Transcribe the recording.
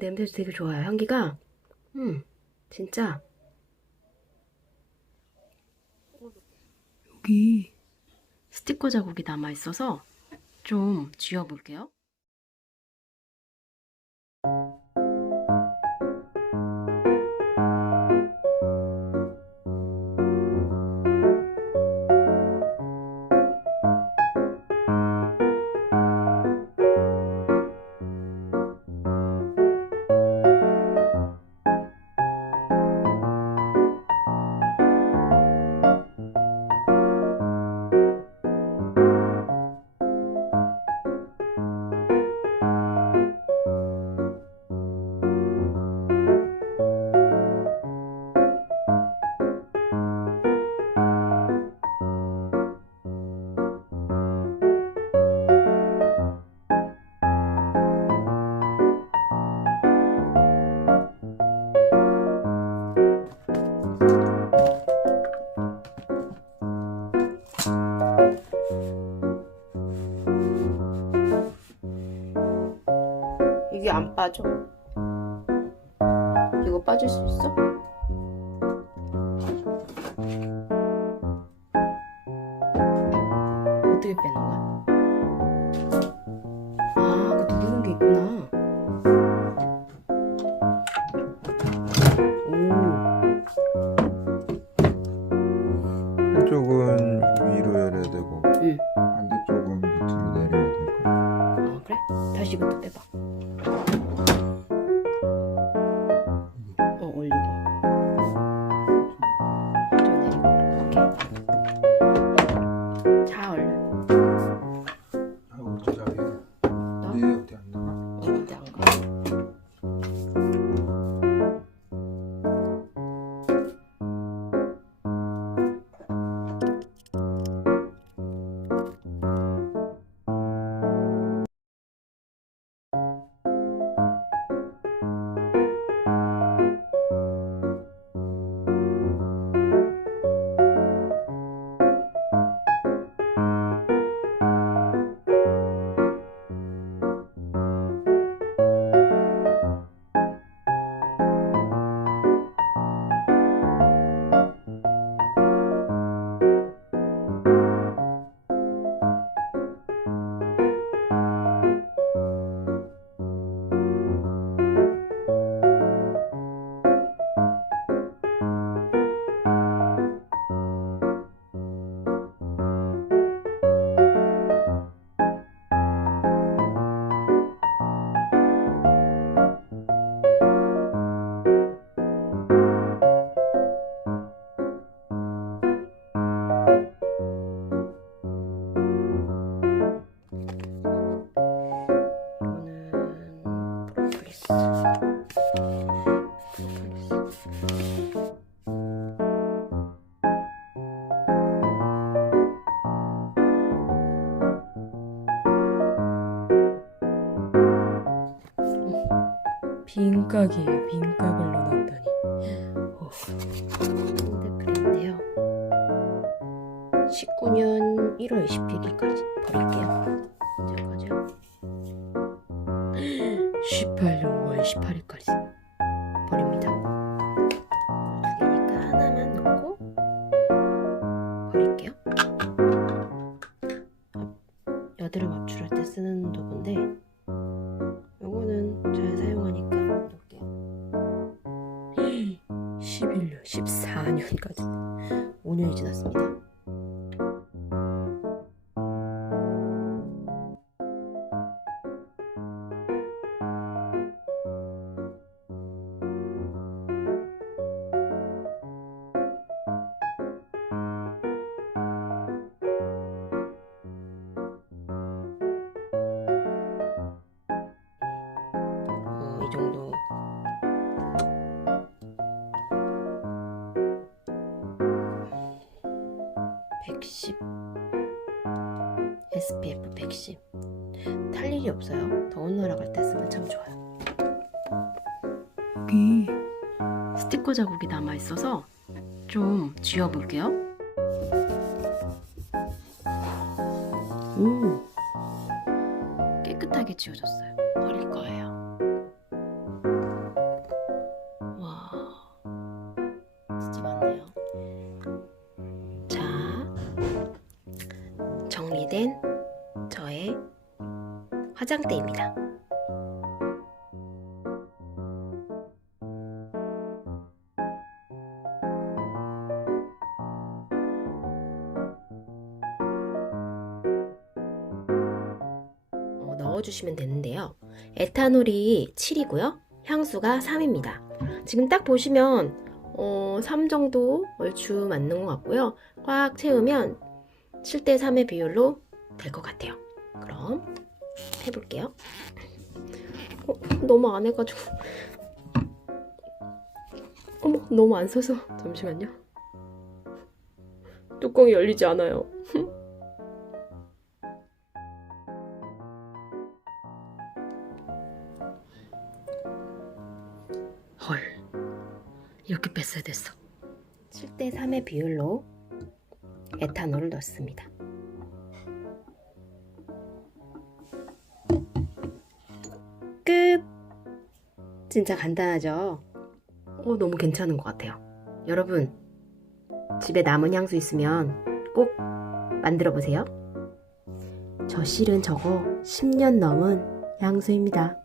냄새도 되게 좋아요. 향기가 진짜. 여기 스티커 자국이 남아 있어서 좀 지워볼게요. 이게 안 빠져. 이거 빠질 수 있어? 어떻게 빼는 거야? 아, 그 누르는 게 있구나. 한쪽은 위로 열어야 되고 응. 반대쪽은 밑으로 내려야 될 거야. 아, 그래? 다시 이것도 빼봐. 올리고. 좀 내리고. 오케이. 자, 얼른. 아이고 진짜 네 어디 안 나가? 어디 안 가? 빈각이에요. 빈각을 넣어놨더니. 핸드크림인데요. 19년 1월 21일까지 버릴게요. 언제까지요? 18년 5월 18일까지 버립니다. 두 개니까 하나만 넣고 버릴게요. 여드름 압출할 때 쓰는 도구인데 요거는 잘 사용하니까 넣을게요. 11년, 14년까지 5년이 지났습니다. 이 정도. SPF 110. 탈 일이 없어요. 더운 나라 갈 때 쓰면 참 좋아요. 여기 스티커 자국이 남아 있어서 좀 지워볼게요. 깨끗하게 지워졌어요. 버릴 거예요. 화장대입니다. 넣어주시면 되는데요. 에탄올이 7이고요. 향수가 3입니다. 지금 딱 보시면 3 정도 얼추 맞는 것 같고요. 꽉 채우면 7대 3의 비율로 될 것 같아요. 그럼 해볼게요. 너무 안 해가지고 어머, 너무 안 서서 잠시만요. 뚜껑이 열리지 않아요. 헐, 이렇게 뺐어야 됐어. 7대 3의 비율로 에탄올을 넣습니다. 끝! 진짜 간단하죠? 너무 괜찮은 것 같아요. 여러분, 집에 남은 향수 있으면 꼭 만들어 보세요. 저 실은 저거 10년 넘은 향수입니다.